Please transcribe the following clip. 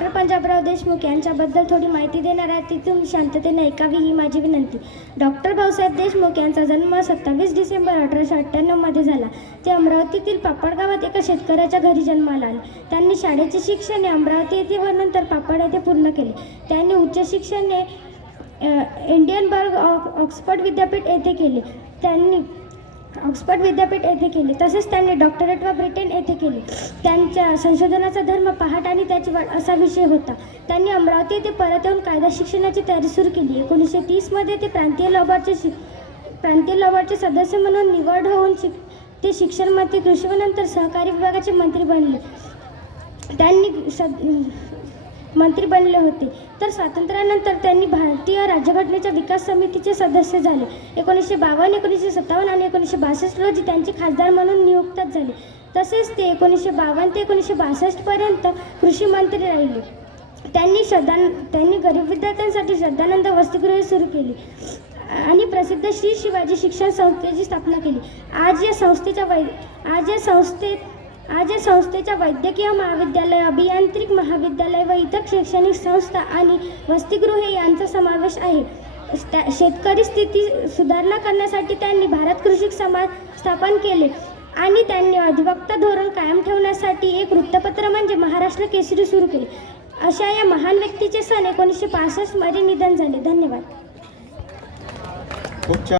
Doctor Panjabrao Deshmukh यांच्याबद्दल थोडी माहिती देणार आहे, ती तुम्ही शांततेने ऐकावी ही माझी विनंती. डॉक्टर भाऊसाहेब देशमुख यांचा जन्म 27 डिसेंबर 1898 मध्ये झाला. ते अमरावतीतील पापड गावात एका शेतकऱ्याच्या घरी जन्माला आले. त्यांनी शाळेचे शिक्षण अमरावती येथे व नंतर पापड येथे पूर्ण केले. त्यांनी उच्च शिक्षण एडिनबर्ग ऑक्सफर्ड विद्यापीठ येथे केले. तसेच त्यांनी डॉक्टरेट व ब्रिटन येथे केले. त्यांच्या संशोधनाचा धर्म पहाट आणि त्याची वाढ असा विषय होता. त्यांनी अमरावती येथे परत येऊन कायदा शिक्षणाची तयारी सुरू केली. 1930 मध्ये ते प्रांतीय लॉबारचे सदस्य म्हणून निवड होऊन ते शिक्षण मंत्री, कृषी व नंतर सहकारी विभागाचे मंत्री बनले होते. तर स्वातंत्र्यानंतर त्यांनी भारतीय राज्यघटनेच्या विकास समितीचे सदस्य झाले. 1952, 1957 आणि 1962 रोजी त्यांचे खासदार म्हणून नियुक्त झाले. तसेच ते 1952 ते 1962 पर्यंत कृषी मंत्री राहिले. त्यांनी गरीब विद्यार्थ्यांसाठी श्रद्धानंद वसतिगृहे सुरू केली आणि प्रसिद्ध श्री शिवाजी शिक्षण संस्थेची स्थापना केली. आज या संस्थेच्या वैद्यकीय महाविद्यालय, अभियांत्रिक महाविद्यालय व इतर शैक्षणिक संस्था आणि वसतिगृहे यांचा समावेश आहे. शेतकरी स्थिती सुधारणा करण्यासाठी त्यांनी भारत कृषी समाज स्थापन केले आणि त्यांनी अधिवक्ता धोरण कायम ठेवण्यासाठी एक वृत्तपत्र म्हणजे महाराष्ट्र केसरी सुरू केले. अशा या महान व्यक्तीचे सन 1965 मध्ये निधन झाले. धन्यवाद.